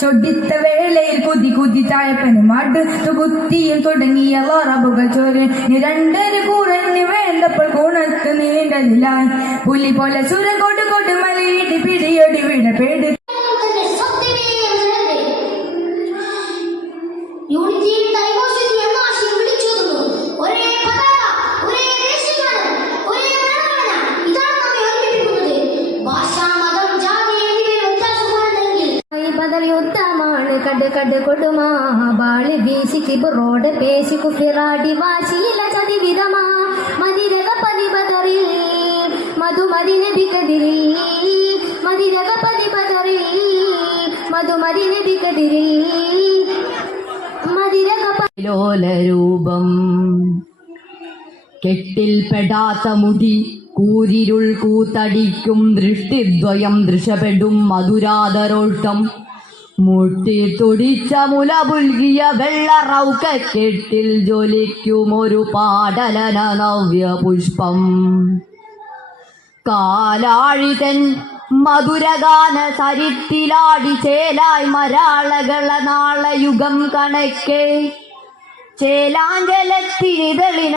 ചൊടിത്ത വേളയിൽ കുതി കുതി ചായപ്പനും അടുത്തു കുത്തിയും തുടങ്ങിയ വാറബുകൾ ചോര് നിരണ്ടര് കൂറഞ്ഞ് വേണ്ടപ്പോൾ കൂണത്ത് നീണ്ടതിലായി പുലി പോലെ സുര കൊട് കൊട് മലയിടി പിടിയൊടി വിട പേട് യുദ്ധമാണ് കട് കട് കൊടുമാ ബാളി വീശി കിബറോട് പേശി കുഫിറാടി വാശിയില ചതിവിധമാ മതിരക പതിപതറി മധുമതി നബിക്കതിരി മതിരക പതിപതറി മധുമതി നബിക്കതിരി മതിരക ലോലരൂപം കെട്ടിൽപ്പെടാത്ത മുടി കൂരിരുൾ കൂത്തടിക്കും ദൃഷ്ടിദ്വയം ദൃശപ്പെടും മധുരാതരോഷ്ടം മുട്ടി തുടിച്ച മുല പുൽകിയ വെള്ളറൗക്ക കെട്ടിൽ ജ്വലിക്കുമൊരു പാടലന നവ്യ പുഷ്പം കാലാഴിതൻ മധുരഗാന സരിത്തിലാടി ചേലായി മരാളകള നാളയുഗം കണക്കെ ചേലാഞ്ചലത്തിനിതളിന